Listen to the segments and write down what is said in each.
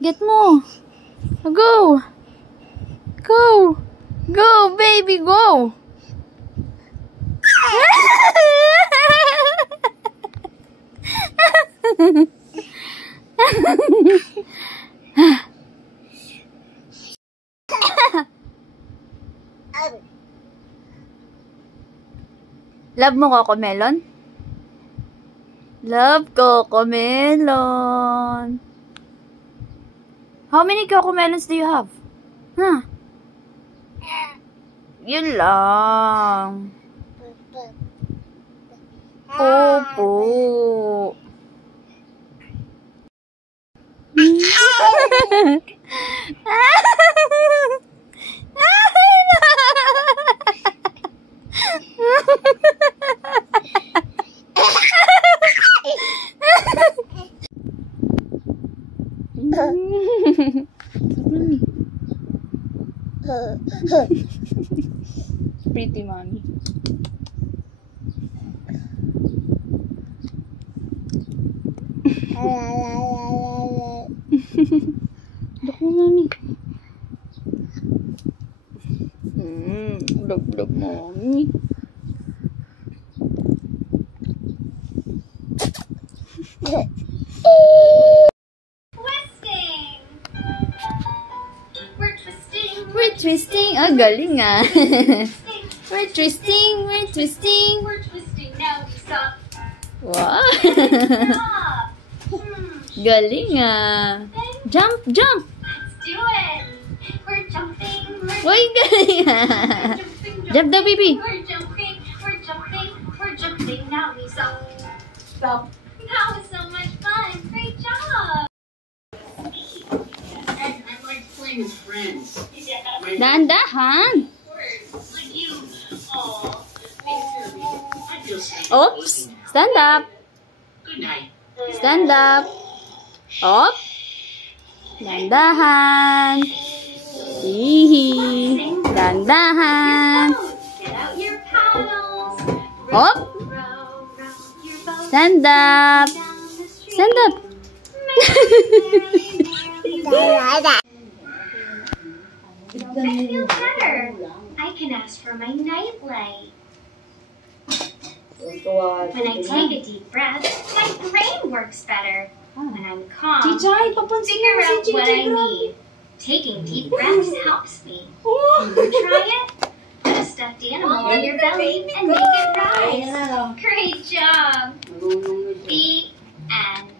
Get mo. Go. Go. Go, baby, go. Love mo Cocomelon? Love Cocomelon. How many Cocomelons do you have? Huh? Yun lang. Opo. Pretty mommy. Look mo, mommy. Look, mommy. We're twisting. Ah, galing ah. We're twisting. We're twisting. We're twisting. Now we stop. Wow. Stop. Galing ah. Jump, jump. Let's do it. We're jumping. Uy, galing ah. Jump daw, baby. We're jumping. We're jumping. We're jumping. Now we stop. Stop. That was so much fun. Great job. I like playing with friends. Dahan-dahan. Like you. Oh. I feel safe. Oops. Stand up. Good night. Stand up. Up. Dahan-dahan. Hihi. Dahan-dahan. Get out your paddles. Up. Row, row your boat Stand up. down the street. Stand up. I feel better. I can ask for my nightlight. When I take a deep breath, my brain works better. When I'm calm, I can figure out what I need. Taking deep breaths helps me. You try it? Put a stuffed animal in your belly and make it rise. Great job. The end.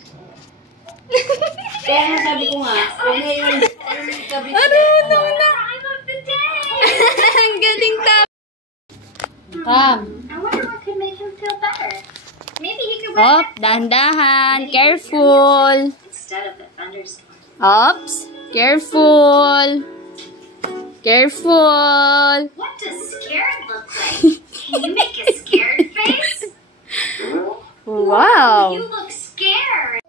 Kaya sabi ko nga, Time of the day. Ang galing ka. Come. I wonder what could make him feel better. Maybe he could Up. Dahan-dahan. Careful. instead of the thunderstorm. Ups. Careful. Careful. What does scared look like? Can you make a scared face? Wow. You look scared.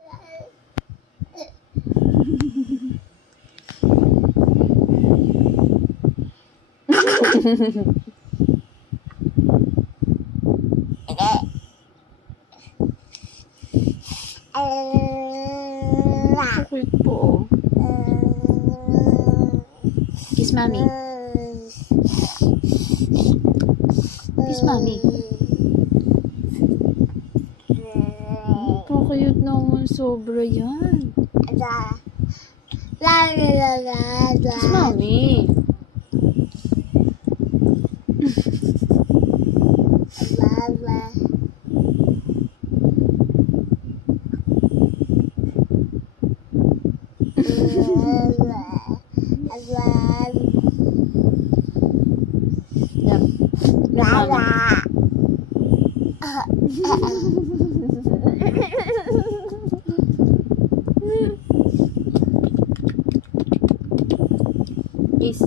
Cute po. Kiss mommy. Kiss mommy. Cute naman sobra yan. Kiss mommy. Kiss.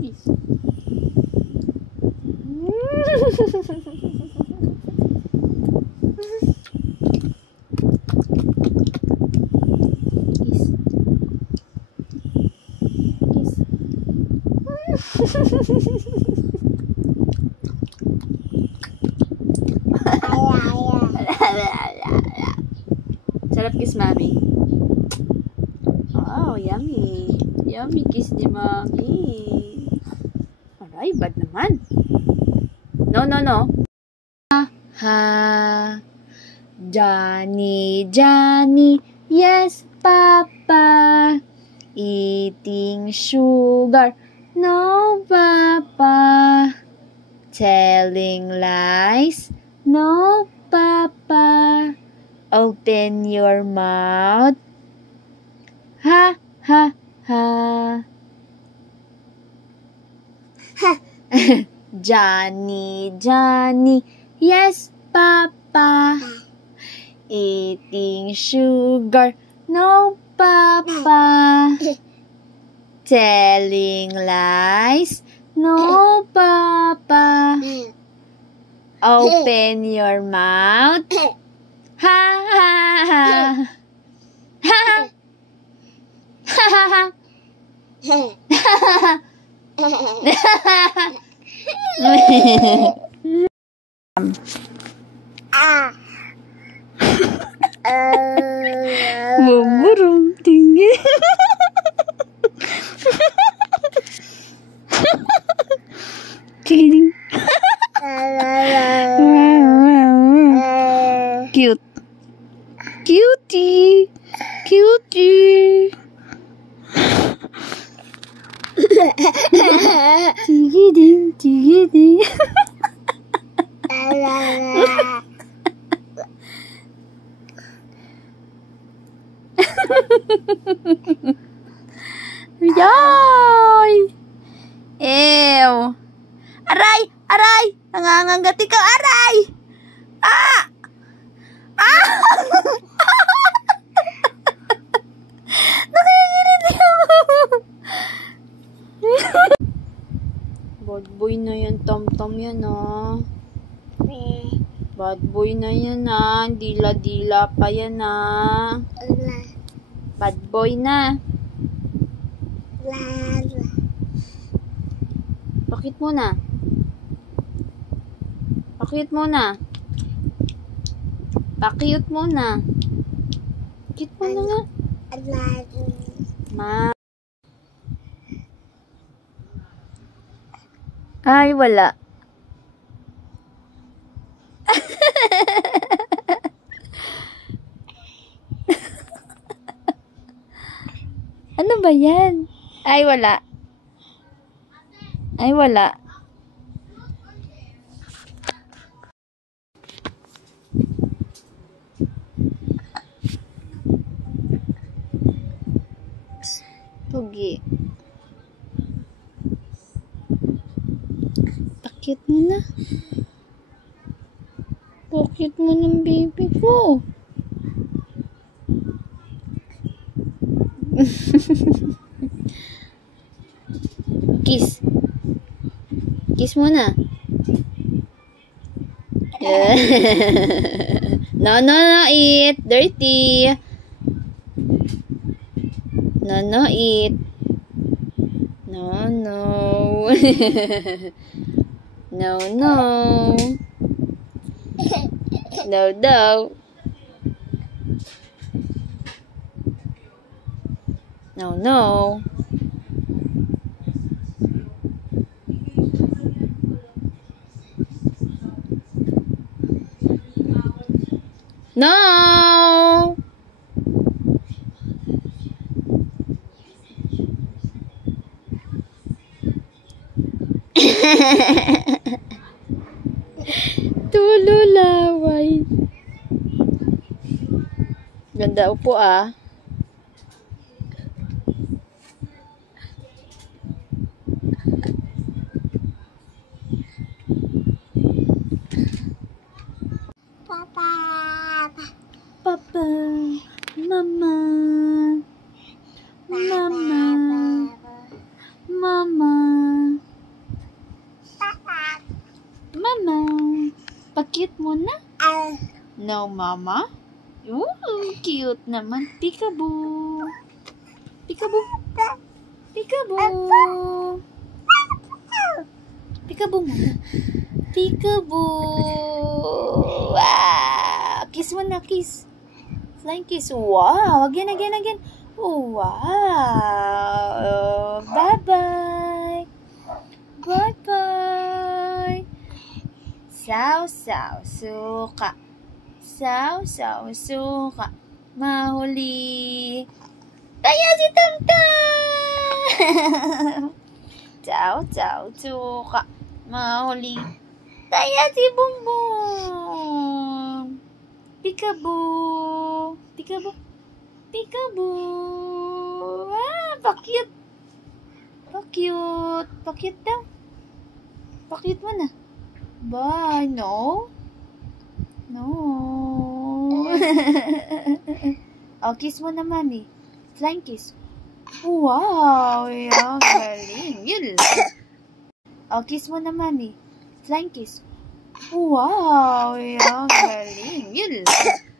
Kiss. Sarap kiss mami. Wow, yummy. Yummy kiss ni mami. Aray, bad naman. No, no, no. Ha. Johnny, Johnny, yes, Papa. Eating sugar, no, Papa. Telling lies, no, Papa. Open your mouth. Ha, ha, ha. Johnny, Johnny, yes, Papa. Eating sugar, no, Papa. Telling lies, no, Papa. Open your mouth. Ha, ha, ha. Ha, ha, ha. Burung tinggi. Cing. Cute. Cutie. Cutie. Tigiding, tigiding. Yoy! Ew! Aray! Aray! Nangangangati ka! Aray! Ah! Ah! Nakikiriti ako! Bad boy na yan, tom-tom yan, ah. Bad boy na yan, ah. Dila-dila pa yan, ah. Bad boy na. Pakit mo na. Pakit mo na. Pakit mo na. Pakit mo na nga. Ma. Ay, wala. Ano ba yan? Ay, wala. Ay, wala. Pugi. Pakit mo na. Pakit mo ng baby ko. Kiss. Kiss mo na. No, no, no, eat. Dirty. No, no, eat. No, no. No, no. No, no. No, no. No. Tululaway. Ganda upo ah. Papa, Mama, Mama, Mama, Mama. Pakit mo na. No, Mama. Ooh, cute naman. Peekaboo. Peekaboo. Peekaboo. Peekaboo muna. Peekaboo. mo na, kiss. Flying kiss. Wow. Again. Wow. Bye-bye. Bye-bye. Saw, suka. Saw, suka. Mahuli. Kaya si Tamtam. Saw, suka. Mahuli. Kaya si Bumbong. Peekaboo. Ah, pa-cute. Pa-cute daw. Pa-cute mo na. Bye. No. Oh, kiss mo na, Mami. Flying kiss. Wow, ang galing. Yun lang. Oh, kiss mo na, Mami. Flying kiss. Wow, ang galing. Yun lang.